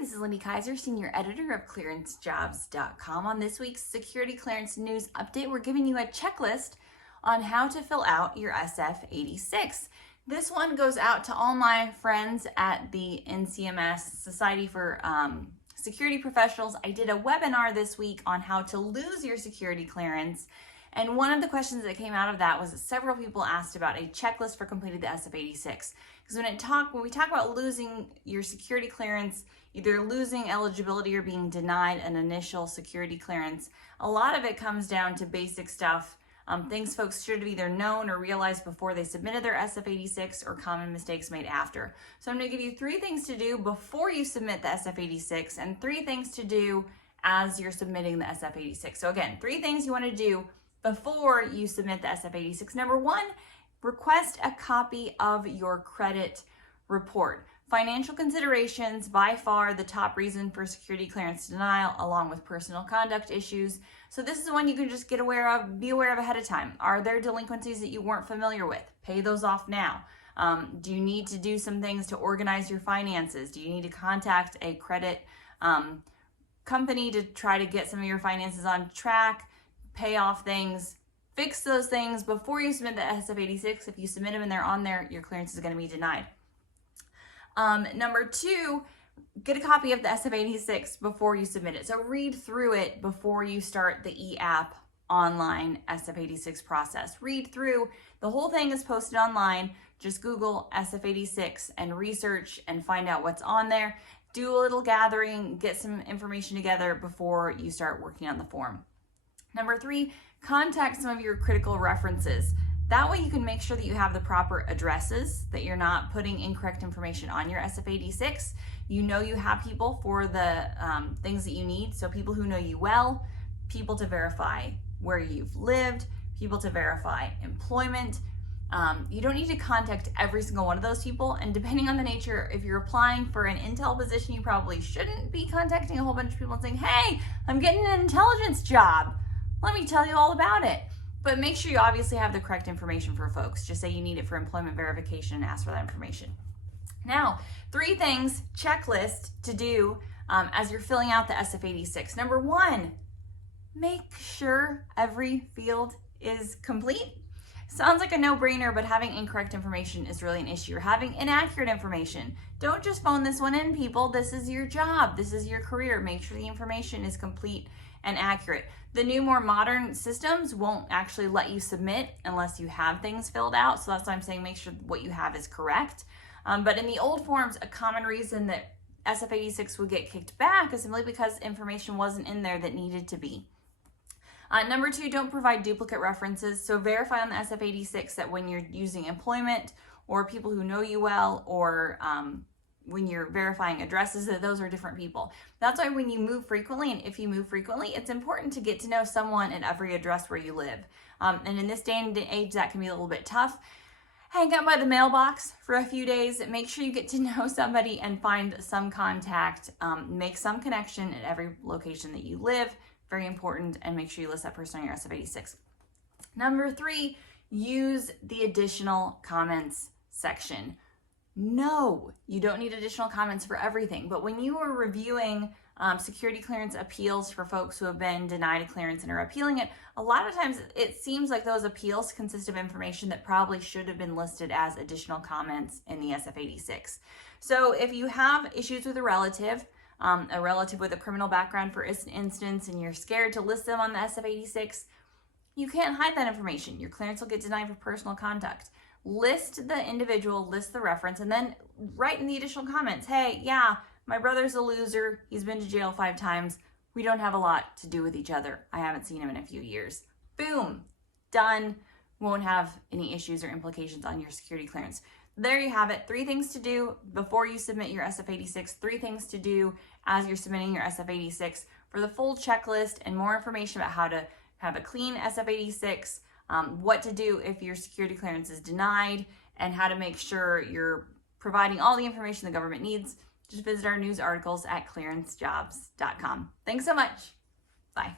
this is Lindy Kaiser, Senior Editor of ClearanceJobs.com. On this week's Security Clearance News Update, we're giving you a checklist on how to fill out your SF-86. This one goes out to all my friends at the NCMS, Society for Security Professionals. I did a webinar this week on how to lose your security clearance. And one of the questions that came out of that was that several people asked about a checklist for completing the SF-86. Because when we talk about losing your security clearance, either losing eligibility or being denied an initial security clearance, a lot of it comes down to basic stuff, things folks should have either known or realized before they submitted their SF-86 or common mistakes made after. So I'm going to give you 3 things to do before you submit the SF-86 and 3 things to do as you're submitting the SF-86. So again, 3 things you want to do before you submit the SF-86. Number 1, request a copy of your credit report. Financial considerations, by far the top reason for security clearance denial, along with personal conduct issues. So this is one you can just be aware of ahead of time. Are there delinquencies that you weren't familiar with? Pay those off now. Do you need to do some things to organize your finances? Do you need to contact a credit company to try to get some of your finances on track? Pay off things, fix those things before you submit the SF-86. If you submit them and they're on there, your clearance is going to be denied. Number 2, get a copy of the SF-86 before you submit it. So read through it before you start the e-app online SF-86 process. Read through. The whole thing is posted online. Just Google SF-86 and research and find out what's on there. Do a little gathering, get some information together before you start working on the form. Number 3, contact some of your critical references. That way you can make sure that you have the proper addresses, that you're not putting incorrect information on your SF-86. You know you have people for the things that you need. So people who know you well, people to verify where you've lived, people to verify employment. You don't need to contact every single one of those people. And depending on the nature, if you're applying for an intel position, you probably shouldn't be contacting a whole bunch of people and saying, hey, I'm getting an intelligence job. Let me tell you all about it. But make sure you obviously have the correct information for folks. Just say you need it for employment verification and ask for that information. Now, 3 things, checklist to do as you're filling out the SF-86. Number 1, make sure every field is complete. Sounds like a no-brainer, but having incorrect information is really an issue. Or having inaccurate information. Don't just phone this one in, people. This is your job. This is your career. Make sure the information is complete and accurate. The new, more modern systems won't actually let you submit unless you have things filled out. So that's why I'm saying make sure what you have is correct. But in the old forms, a common reason that SF-86 would get kicked back is simply because information wasn't in there that needed to be. Number 2, don't provide duplicate references. So verify on the SF-86 that when you're using employment or people who know you well, or when you're verifying addresses, that those are different people. That's why when you move frequently, and if you move frequently, it's important to get to know someone at every address where you live. And in this day and age, that can be a little bit tough. Hang out by the mailbox for a few days. Make sure you get to know somebody and find some contact. Make some connection at every location that you live. Very important, and make sure you list that person on your SF-86. Number 3, use the additional comments section. No, you don't need additional comments for everything, but when you are reviewing security clearance appeals for folks who have been denied a clearance and are appealing it, a lot of times it seems like those appeals consist of information that probably should have been listed as additional comments in the SF-86. So if you have issues with a relative with a criminal background, for instance, and you're scared to list them on the SF-86, you can't hide that information. Your clearance will get denied for personal conduct. List the individual, list the reference, and then write in the additional comments, hey, yeah, my brother's a loser. He's been to jail 5 times. We don't have a lot to do with each other. I haven't seen him in a few years. Boom, done. Won't have any issues or implications on your security clearance. There you have it. 3 things to do before you submit your SF-86, 3 things to do as you're submitting your SF-86. For the full checklist and more information about how to have a clean SF-86, what to do if your security clearance is denied, and how to make sure you're providing all the information the government needs, just visit our news articles at ClearanceJobs.com. Thanks so much. Bye.